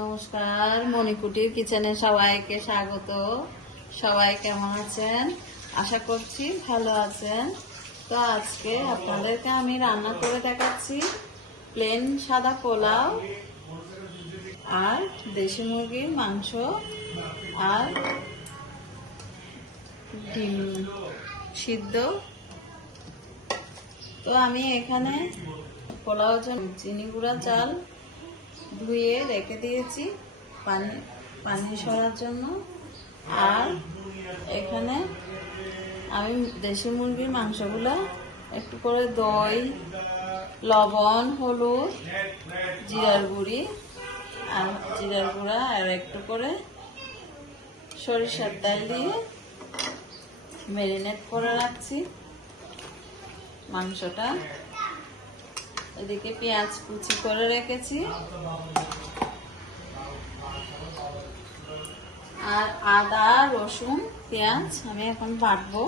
নমস্কার, মণিকুটির কিচেনে সবাইকে স্বাগত। সবাই কেমন আছেন? আশা করছি ভালো আছেন। তো আজকে আপনাদেরকে আমি রান্না করে দেখাচ্ছি প্লেন সাদা পোলাও আর দেশি মুরগির মাংস আর ডিম সিদ্ধ। তো আমি এখানে পোলাও জন্য চিনি গুঁড়া, চাল ধুয়ে রেখে দিয়েছি পানি পানি সরার জন্য। আর এখানে আমি দেশি মুরগির মাংসগুলো একটু করে দই, লবণ, হলুদ, জিরার গুঁড়ি, আর জিরার গুঁড়া, আর একটু করে সরিষার তেল দিয়ে ম্যারিনেট করে রাখছি মাংসটা। এদিকে পেঁয়াজ কুচি করে রেখেছি। আর আদা, রসুন, পেঁয়াজ আমি এখন বাটবো।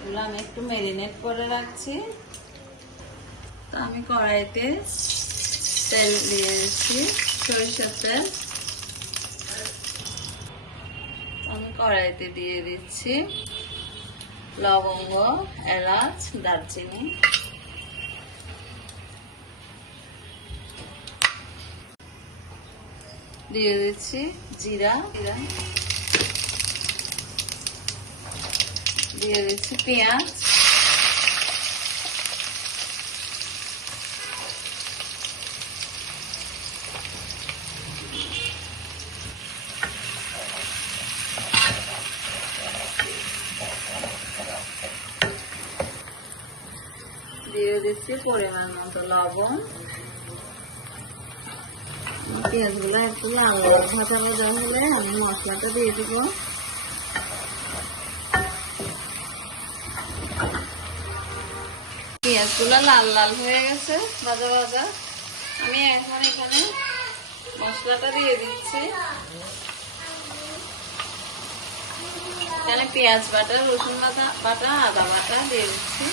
এগুলো আমি একটু ম্যারিনেট করে রাখছি। তো আমি কড়াইতে তেল দিয়ে সরিষার তেল। আমি কড়াইতে দিয়ে দিচ্ছি লবঙ্গ, এলাচ, দারচিনি। দিয়ে দিচ্ছি জিরা। জিরা দিয়ে দিচ্ছি পেঁয়াজ। দিয়ে দিচ্ছি পরিমাণ মতো লবণ। পেঁয়াজগুলো একটু লাল ভাজা ভাজা হলে আমি মশলাটা দিয়ে দিব পেঁয়াজগুলো লাল লাল হয়ে গেছে, ভাজা ভাজা। আমি এখন এখানে মশলাটা দিয়ে দিচ্ছি। এখানে পেঁয়াজ বাটা, রসুন বাটা বাটা, আদা বাটা দিয়ে দিচ্ছি।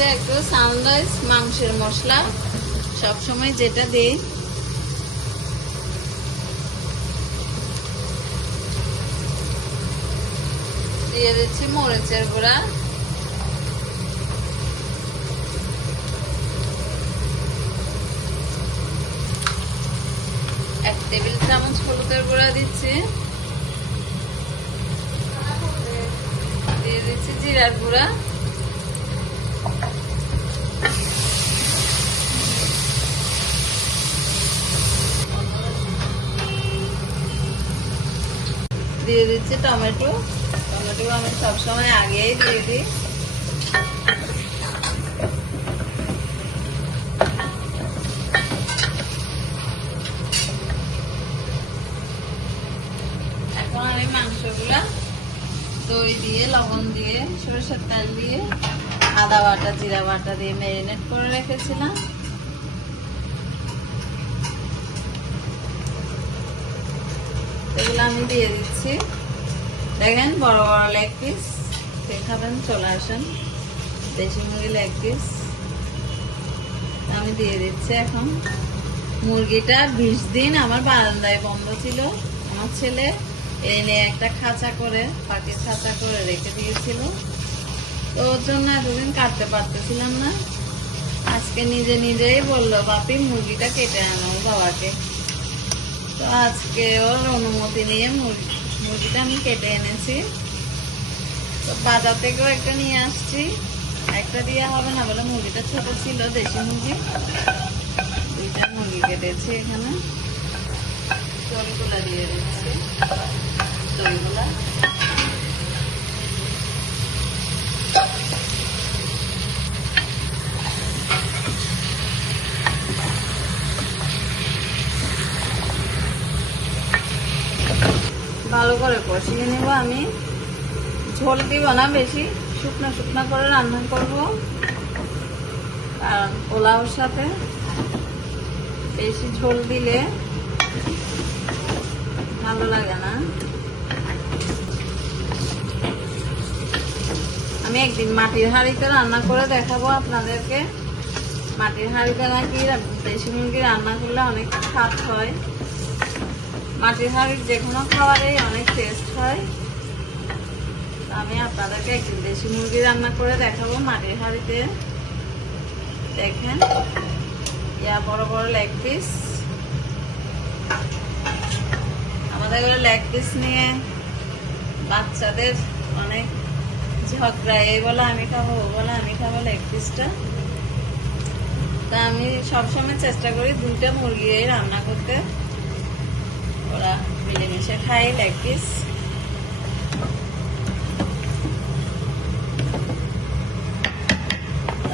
হচ্ছে একটু সানরাইজ মাংসের মশলা। সবসময় যেটা দিই। দিয়ে দিচ্ছি মরিচের গুঁড়া। এক টেবিল চামচ হলুদের গুঁড়া দিচ্ছি। দিয়ে দিচ্ছি জিরার গুঁড়া। দিয়ে দিচ্ছি টমেটো। টমেটো আমি সবসময় আগেই দিয়ে দিই। এখন আমি দই দিয়ে, লবণ দিয়ে, সরষের তেল দিয়ে, আদা বাটা, জিরা বাটা দিয়ে ম্যারিনেট করে রেখেছিলাম। এগুলো আমি দিয়ে দিচ্ছি। দেখেন বড় বড় লেগ পিস খাবেন চলে আসেন। দেশি মুরগি লেগ পিস আমি দিয়ে দিচ্ছি এখন। মুরগিটা বিশ দিন আমার বারান্দায় বন্ধ ছিল। আমার ছেলে এনে একটা খাঁচা করে পাটির খাঁচা করে রেখে দিয়েছিল। তো ওর জন্য এতদিন কাটতে পারতেছিলাম না। আজকে নিজে নিজেই বলল, বাপি, মুরগিটা কেটে আনো বাবাকে। তো আজকে ওর অনুমতি নিয়ে মুরগি, মুরগিটা আমি কেটে এনেছি। তো বাজার থেকেও একটা নিয়ে আসছি। একটা দিয়ে হবে না বলে মুরগিটা ছোট ছিল, দেশি মুরগি। দুইটা মুরগি কেটেছি এখানে। চলগুলা দিয়ে দিচ্ছি। দইগুলা ভালো করে কষিয়ে নেব আমি। ঝোল দিব না বেশি। শুকনো শুকনো করে রান্না করব। কারণ পোলাওর সাথে বেশি ঝোল দিলে ভালো লাগে না। আমি একদিন মাটির হাঁড়িতে রান্না করে দেখাবো আপনাদেরকে। মাটির হাঁড়িতে নাকি দেশি মুরগি রান্না করলে অনেক স্বাদ হয়। মাটির হাঁড়ির যে কোনো খাবারেই অনেক টেস্ট হয়। আমি আপনাদেরকে একদিন দেশি মুরগি রান্না করে দেখাবো মাটির হাঁড়িতে। দেখেন, ইয়া বড় বড় লেগ পিস আমাদের লেগ পিস নিয়ে বাচ্চাদের অনেক ঝগড়া, এই বলে আমি খাব, ও বলে আমি খাব লেগ পিসটা তা আমি সবসময় চেষ্টা করি দুইটা মুরগি রান্না করতে। ওরা মিলেমিশে খাই লেগ পিস।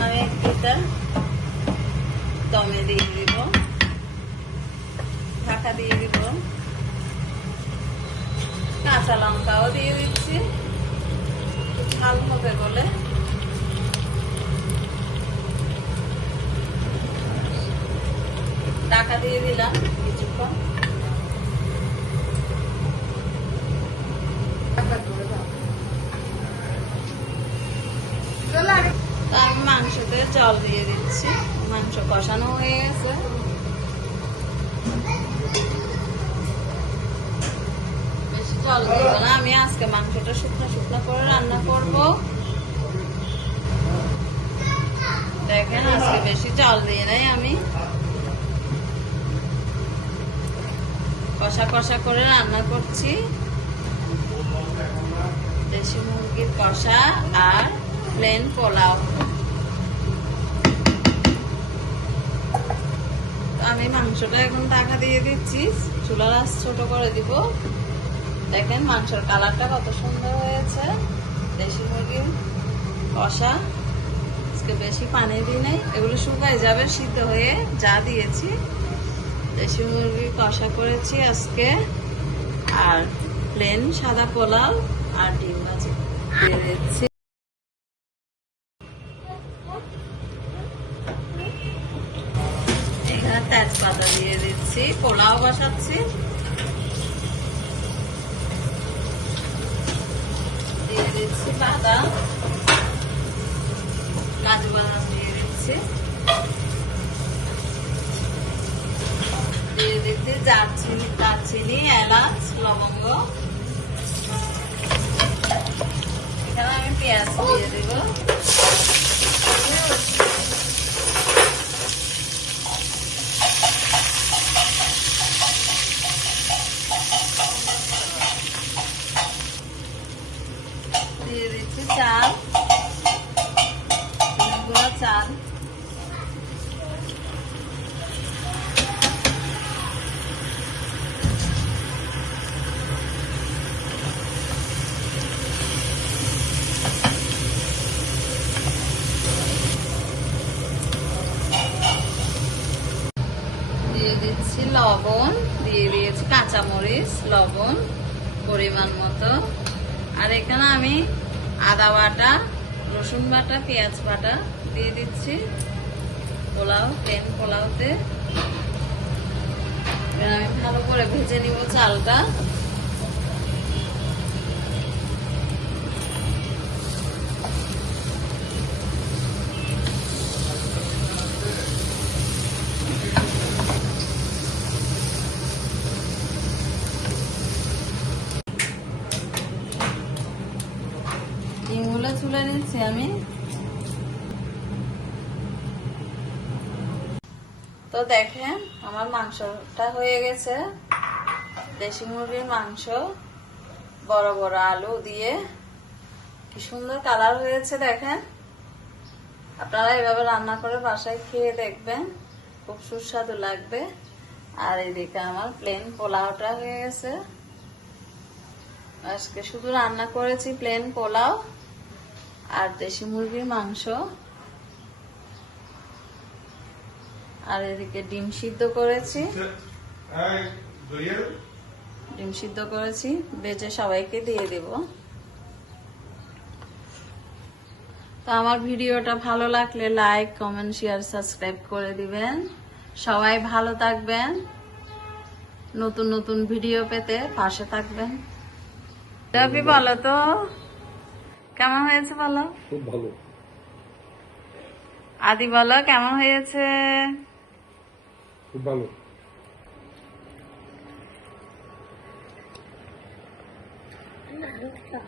আমি একটুটা দমে দিয়ে দিব। ঢাকা দিয়ে দিব। কাঁচা লঙ্কাও দিয়ে দিচ্ছি। ঝাল হবে বলে। টাকা দিয়ে দিলাম কিছুক্ষণ তো আমি মাংসতে জল দিয়ে দিচ্ছি। মাংস কষানো হয়ে গেছে। বেশি জল দিব না। আমি আজকে মাংসটা শুকনো শুকনো করে রান্না করব। দেখেন, আজকে বেশি জল দিয়ে নাই আমি। কষা কষা করে রান্না করছি। দেশি মুরগির কষা আর প্লেন পোলাও। আমি মাংসটা এখন টাকা দিয়ে দিচ্ছি। চুলার আঁচ ছোট করে দিব। দেখেন মাংসের কালারটা কত সুন্দর হয়েছে। দেশি মুরগির কষা। আজকে বেশি পানি দিই নাই। এগুলো শুকায় যাবে সিদ্ধ হয়ে, যা দিয়েছি। দেশি মুরগির কষা করেছি আজকে। আর প্লেন সাদা পোলাও আর ডিম ভাজি। দিয়ে দিচ্ছি এখানে তেজপাতা দিয়ে দিচ্ছি পোলাও বসাচ্ছি। দিয়ে দিচ্ছি বাদাম কাজু বাদাম দিয়ে দিচ্ছি দিয়ে দিচ্ছি দারচিনি দারচিনি এলাচ লবঙ্গ এখানে আমি পেঁয়াজ দিয়ে দেবো দিয়ে দিচ্ছি চাল গুঁড়ো চাল দিয়ে দিচ্ছি লবণ দিয়ে দিয়েছি কাঁচামরিচ লবণ, পরিমাণ মতো। আর এখানে আমি আদা বাটা, রসুন বাটা, পেঁয়াজ বাটা দিয়ে দিচ্ছি পোলাও প্লেন পোলাওতে। আমি ভালো করে ভেজে নিব চালটা। নিচ্ছি আমি। তো দেখেন, আমার মাংসটা হয়ে গেছে। দেশি মুরগির মাংস, বড় বড় আলু দিয়ে। কি সুন্দর কালার হয়েছে, দেখেন। আপনারা এভাবে রান্না করে বাসায় খেয়ে দেখবেন, খুব সুস্বাদু লাগবে। আর এদিকে আমার প্লেন পোলাওটা হয়ে গেছে। আজকে শুধু রান্না করেছি প্লেন পোলাও। আর দেশি মুরগির মাংস। আর এদিকে ডিম সিদ্ধ করেছি। ডিম সিদ্ধ করেছি বেজে সবাইকে দিয়ে দেব। তো আমার ভিডিওটা ভালো লাগলে লাইক কমেন্ট শেয়ার সাবস্ক্রাইব করে দিবেন। সবাই ভালো থাকবেন। নতুন নতুন ভিডিও পেতে পাশে থাকবেন। বলো তো। কেমন হয়েছে বলো? খুব ভালো। আদি বলো কেমন হয়েছে? খুব ভালো। না